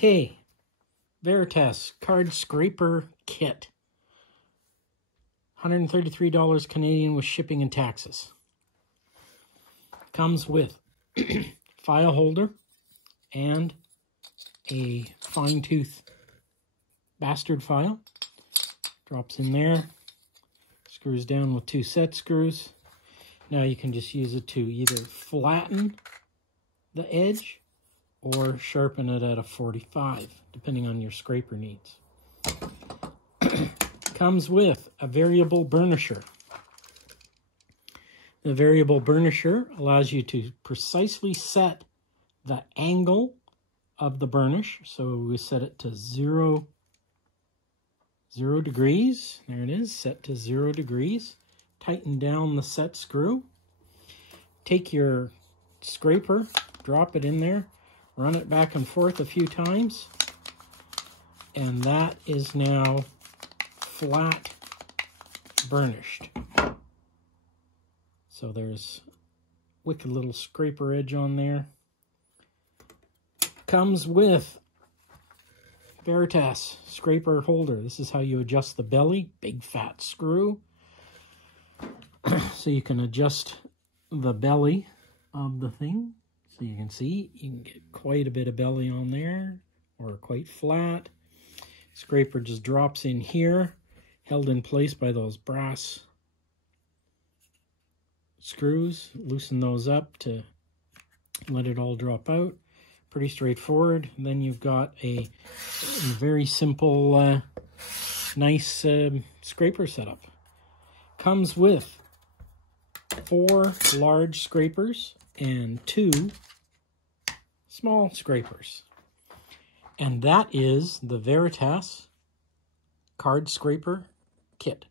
Okay, Veritas Card Scraper Kit. $133 Canadian with shipping and taxes. Comes with file holder and a fine tooth bastard file. Drops in there. Screws down with 2 set screws. Now you can just use it to either flatten the edge or sharpen it at a 45, depending on your scraper needs. Comes with a variable burnisher. The variable burnisher allows you to precisely set the angle of the burnish. So we set it to 0 degrees. There it is, set to 0 degrees. Tighten down the set screw. Take your scraper, drop it in there, run it back and forth a few times, and that is now flat burnished. So there's wicked little scraper edge on there. Comes with Veritas scraper holder. This is how you adjust the belly, big fat screw. So you can adjust the belly of the thing. So you can see, you can get quite a bit of belly on there, or quite flat. Scraper just drops in here, held in place by those brass screws. Loosen those up to let it all drop out. Pretty straightforward. And then you've got a very simple, nice scraper setup. Comes with 4 large scrapers and 2 small scrapers. And that is the Veritas Card Scraper Kit.